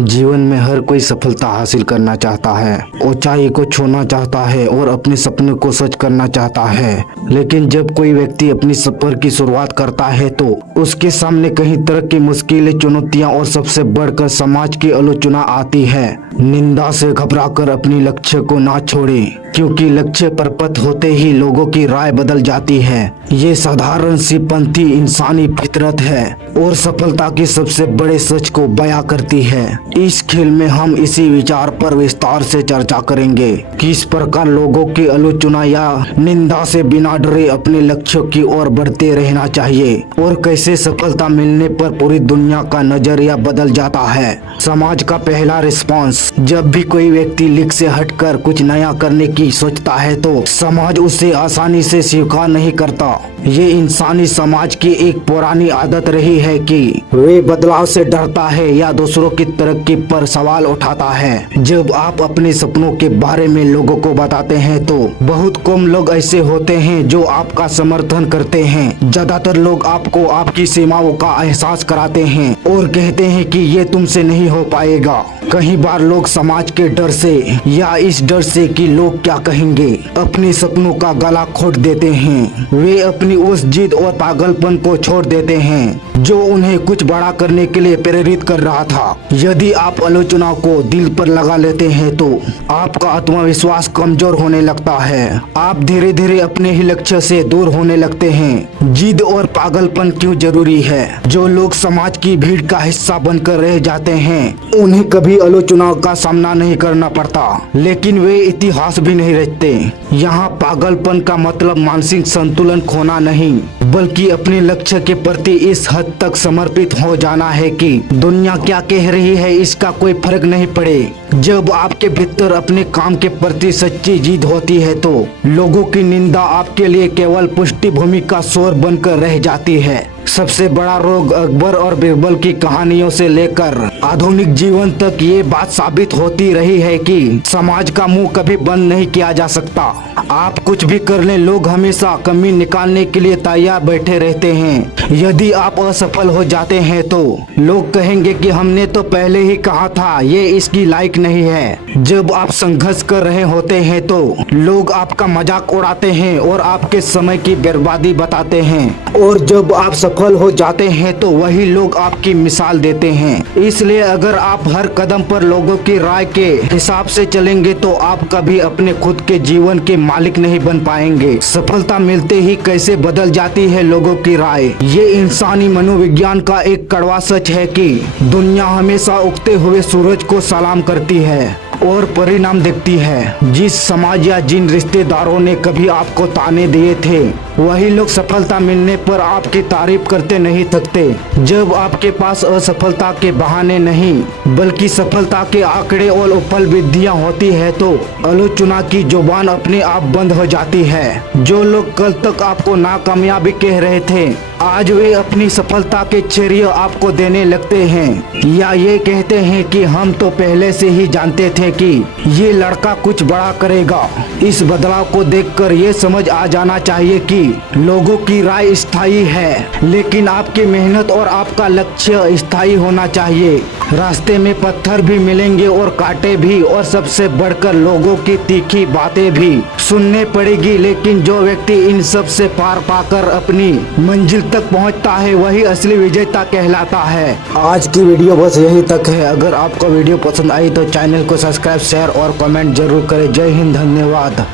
जीवन में हर कोई सफलता हासिल करना चाहता है, ऊंचाई को छूना चाहता है और अपने सपने को सच करना चाहता है। लेकिन जब कोई व्यक्ति अपनी सफर की शुरुआत करता है तो उसके सामने कई तरह की मुश्किलें, चुनौतियां और सबसे बढ़कर समाज की आलोचना आती है। निंदा से घबराकर अपने लक्ष्य को ना छोड़े, क्योंकि लक्ष्य पर पथ होते ही लोगों की राय बदल जाती है। ये साधारण सी पंक्ति इंसानी फितरत है और सफलता की सबसे बड़े सच को बयां करती है। इस खेल में हम इसी विचार पर विस्तार से चर्चा करेंगे, किस प्रकार लोगों की आलोचना या निंदा से बिना डरे अपने लक्ष्यों की ओर बढ़ते रहना चाहिए और कैसे सफलता मिलने पर पूरी दुनिया का नजरिया बदल जाता है। समाज का पहला रिस्पॉन्स। जब भी कोई व्यक्ति लीक से हटकर कुछ नया करने की सोचता है तो समाज उसे आसानी से स्वीकार नहीं करता। ये इंसानी समाज की एक पुरानी आदत रही है कि वे बदलाव से डरता है या दूसरों की तरक्की पर सवाल उठाता है। जब आप अपने सपनों के बारे में लोगों को बताते हैं तो बहुत कम लोग ऐसे होते हैं जो आपका समर्थन करते हैं। ज्यादातर लोग आपको आपकी सीमाओं का एहसास कराते हैं और कहते हैं कि ये तुमसे नहीं हो पाएगा। कई बार लोग समाज के डर से या इस डर से कि लोग क्या कहेंगे, अपने सपनों का गला घोट देते हैं। वे अपनी उस जिद और पागलपन को छोड़ देते हैं जो उन्हें कुछ बड़ा करने के लिए प्रेरित कर रहा था। यदि आप आलोचना को दिल पर लगा लेते हैं तो आपका आत्मविश्वास कमजोर होने लगता है। आप धीरे धीरे अपने ही लक्ष्य से दूर होने लगते हैं। जिद और पागलपन क्यों जरूरी है? जो लोग समाज की भीड़ का हिस्सा बनकर रह जाते हैं उन्हें कभी आलोचना का सामना नहीं करना पड़ता, लेकिन वे इतिहास भी नहीं रचते। यहाँ पागलपन का मतलब मानसिक संतुलन खोना नहीं, बल्कि अपने लक्ष्य के प्रति इस हद तक समर्पित हो जाना है कि दुनिया क्या कह रही है इसका कोई फर्क नहीं पड़े। जब आपके भीतर अपने काम के प्रति सच्ची जिद होती है तो लोगों की निंदा आपके लिए केवल पृष्ठभूमि का शोर बनकर रह जाती है। सबसे बड़ा रोग अकबर और बीरबल की कहानियों से लेकर आधुनिक जीवन तक ये बात साबित होती रही है कि समाज का मुंह कभी बंद नहीं किया जा सकता। आप कुछ भी कर लें, लोग हमेशा कमी निकालने के लिए तैयार बैठे रहते हैं। यदि आप असफल हो जाते हैं तो लोग कहेंगे कि हमने तो पहले ही कहा था ये इसकी लायक नहीं है। जब आप संघर्ष कर रहे होते हैं तो लोग आपका मजाक उड़ाते हैं और आपके समय की बर्बादी बताते हैं, और जब आप सफल हो जाते हैं तो वही लोग आपकी मिसाल देते हैं। इसलिए अगर आप हर कदम पर लोगों की राय के हिसाब से चलेंगे तो आप कभी अपने खुद के जीवन के मालिक नहीं बन पाएंगे। सफलता मिलते ही कैसे बदल जाती है लोगों की राय। ये इंसानी मनोविज्ञान का एक कड़वा सच है कि दुनिया हमेशा उगते हुए सूरज को सलाम करती है और परिणाम देखती है। जिस समाज या जिन रिश्तेदारों ने कभी आपको ताने दिए थे वही लोग सफलता मिलने पर आपकी तारीफ करते नहीं थकते। जब आपके पास असफलता के बहाने नहीं बल्कि सफलता के आंकड़े और उपलब्धियां होती है तो आलोचना की जुबान अपने आप बंद हो जाती है। जो लोग कल तक आपको नाकामयाबी कह रहे थे आज वे अपनी सफलता के श्रेय आपको देने लगते हैं, या ये कहते हैं कि हम तो पहले से ही जानते थे कि ये लड़का कुछ बड़ा करेगा। इस बदलाव को देखकर ये समझ आ जाना चाहिए कि लोगों की राय स्थायी है, लेकिन आपकी मेहनत और आपका लक्ष्य स्थायी होना चाहिए। रास्ते में पत्थर भी मिलेंगे और कांटे भी, और सबसे बढ़कर लोगों की तीखी बातें भी सुनने पड़ेगी, लेकिन जो व्यक्ति इन सब से पार पाकर अपनी मंजिल तक पहुंचता है वही असली विजेता कहलाता है। आज की वीडियो बस यही तक है। अगर आपको वीडियो पसंद आई तो चैनल को सब्सक्राइब, शेयर और कमेंट जरूर करें। जय हिंद, धन्यवाद।